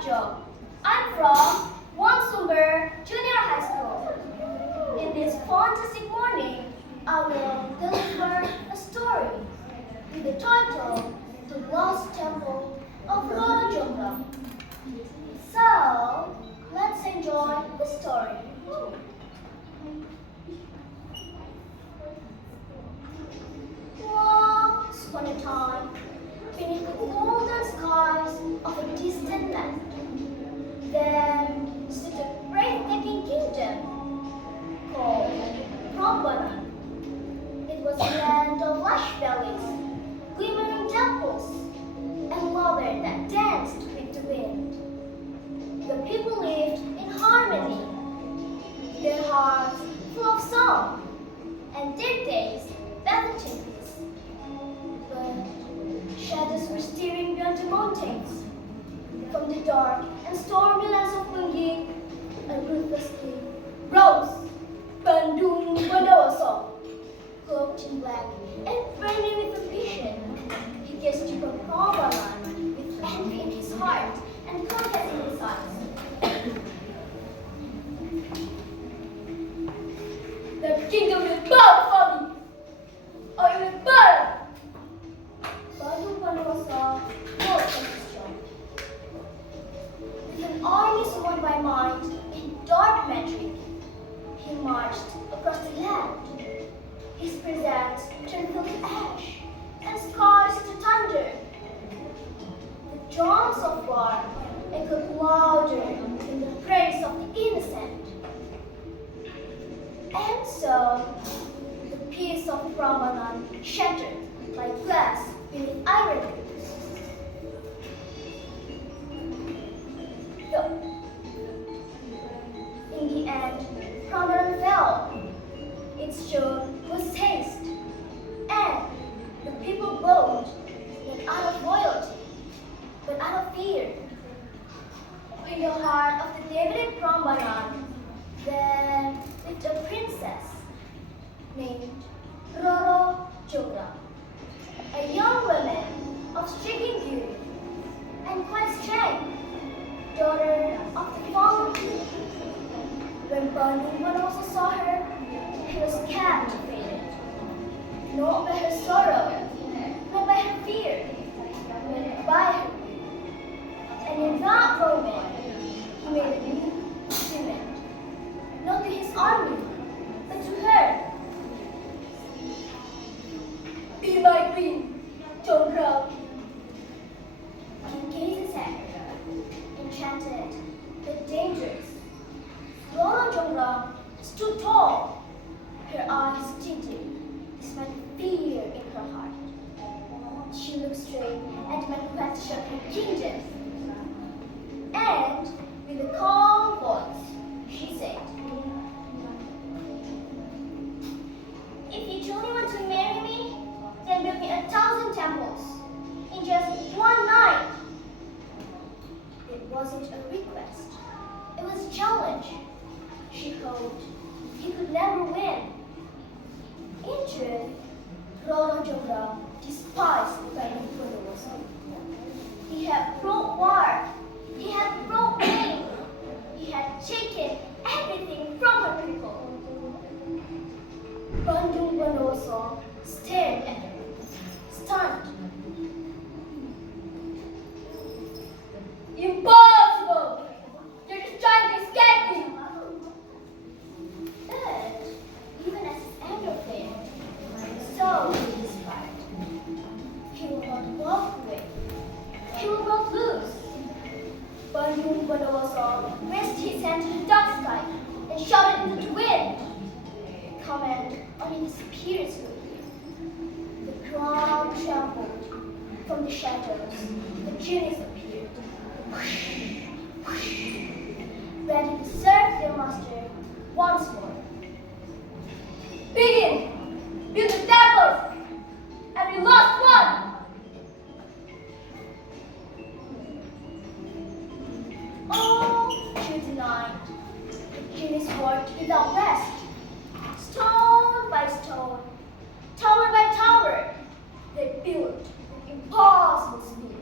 KOESDIHARJO. I'm from Sumber Junior High School. In this fantastic morning, I will deliver a story with the title The Lost Temple of Roro Jonggrang. So, let's enjoy the story. Once upon a time, beneath the golden skies of a distant land, there stood a breathtaking kingdom called Prambanan. It was a land of lush valleys, glimmering temples, and water that danced with the wind. The people lived in harmony, their hearts full of song, and their days bathed in peace. But shadows were steering beyond the mountains. From the dark and stormy lands of Lungi, and ruthlessly rose Bandung Bondowoso. Cloaked in black and burning with ambition, he gazed upon Prambanan with envy in his heart and contest in his eyes. The kingdom will bow for me, or it will burn! Bandung Bondowoso rose from his throne. With an army sworn by might in dark magic, he marched across the land. His presence turned to ash and skies to thunder. The drums of war echoed louder in the praise of the innocent. And so, the peace of Prambanan shattered like glass beneath iron rings. In the end, Prambanan fell. Its stone was seized, and the people bowed, not out of loyalty, but out of fear. In the heart of the David Prambanan, there lived a princess named Roro Jonggrang, a young woman of striking beauty and quite strength, daughter of the fallen king. When Bandung Bondowoso saw her, he was captivated, not by her sorrow, not by her fear, but by her beauty. And in that moment, he made a new demand, not to his army, but to her. Be my queen, Jonggrang. He gazes at her, enchanted but dangerous. Roro Jonggrang stood tall, her eyes tinted, despite fear in her heart. She looked straight at the man who had shut her kingdom, and with a calm voice, she said, "If you truly want to marry me, then build me 1,000 temples in just one night." It wasn't a request, it was a challenge. She hoped he could never win. In truth, Roro Jonggrang despised Bandung Bondowoso. He had brought war, he had brought pain, he had taken everything from her people. Bandung Bondowoso stared at her, stunned. "Impossible! You're just trying to escape me!" But even as his anger flared, so did his pride. He will not walk away. He will not lose. Bandung Bondowoso raised his hand to the dark sky and shouted into the wind. A command only the spirits would hear. The ground trembled. From the shadows, the genies appeared. Whoosh, whoosh, ready to serve their master once more. "Begin! Build the temples! And we lost one!" All through the night, the genies worked without rest. Stone by stone, tower by tower, they built with impossible speed.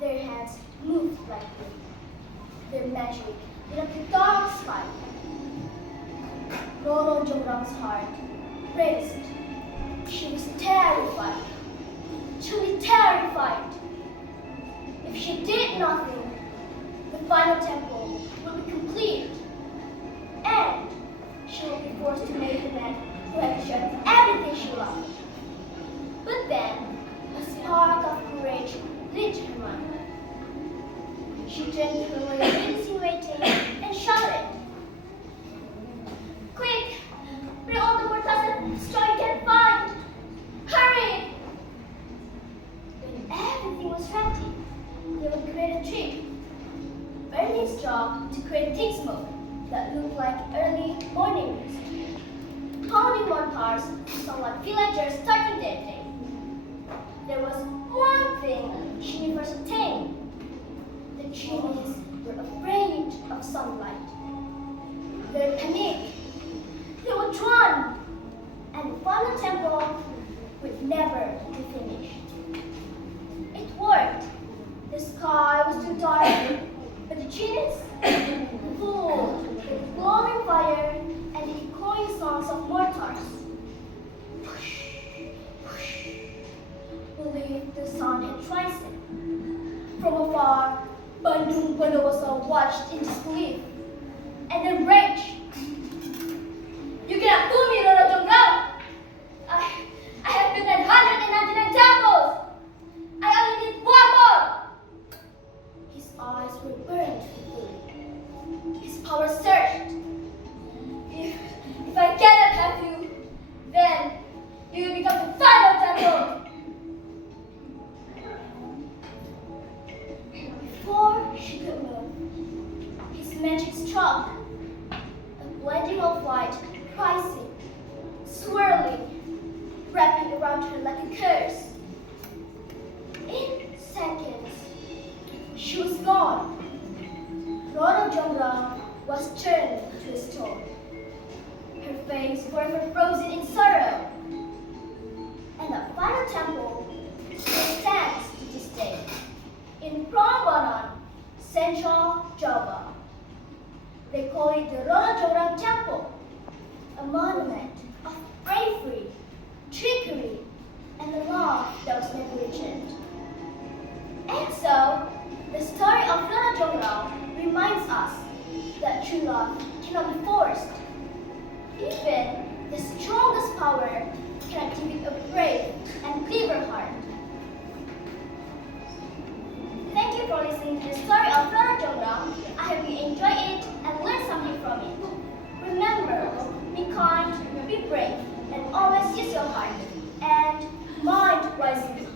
Their hands moved like their magic lit up the dark sky. Roro Jonggrang's heart raced. She was terrified, truly terrified. If she did nothing, the final temple would be complete, and she would be forced to marry the man who had destroyed everything she loved. But then, a spark of courage lit her mind. She turned to her way insinuating and shouted, "Quick! Bring all the mortals and destroy you can find! Hurry!" When everything was ready, they would create a tree, burning straw to create thick smoke that looked like early morning mist. Pounding mortars to sound like villagers starting their day. There was one thing she knew for certain. The trees were afraid of sunlight. They would panic. They would run. And the final temple would never be finished. It worked. The sky was too dark, but the chimneys full with glowing fire and the echoing songs of mortars. Push, push. Believed the sun had risen. From afar, Bandung Bondowoso watched in disbelief and then rage. "You cannot fool me, Roro Jonggrang! I have built 999 temples! I only need one more!" His eyes were burned with fury. His power surged. If I cannot have you, then you will become the final temple! Before she could move, his magic struck. A blending of light, rising, swirling, wrapping around her like a curse. In seconds, she was gone. Roro Jonggrang was turned to a stone. Her face forever frozen in sorrow. And the final temple still stands to this day in Prambanan, Central Java. They call it the Roro Jonggrang Temple, a monument of bravery, trickery, and the love that was never returned. And so, the story of Roro Jonggrang reminds us that true love cannot be forced. Even the strongest power cannot give it a brave and clever heart. Thank you for listening to the story of Roro Jonggrang. I hope you enjoy it and learn something from it. Remember, be kind, be brave, and always use your heart. And mind wisely.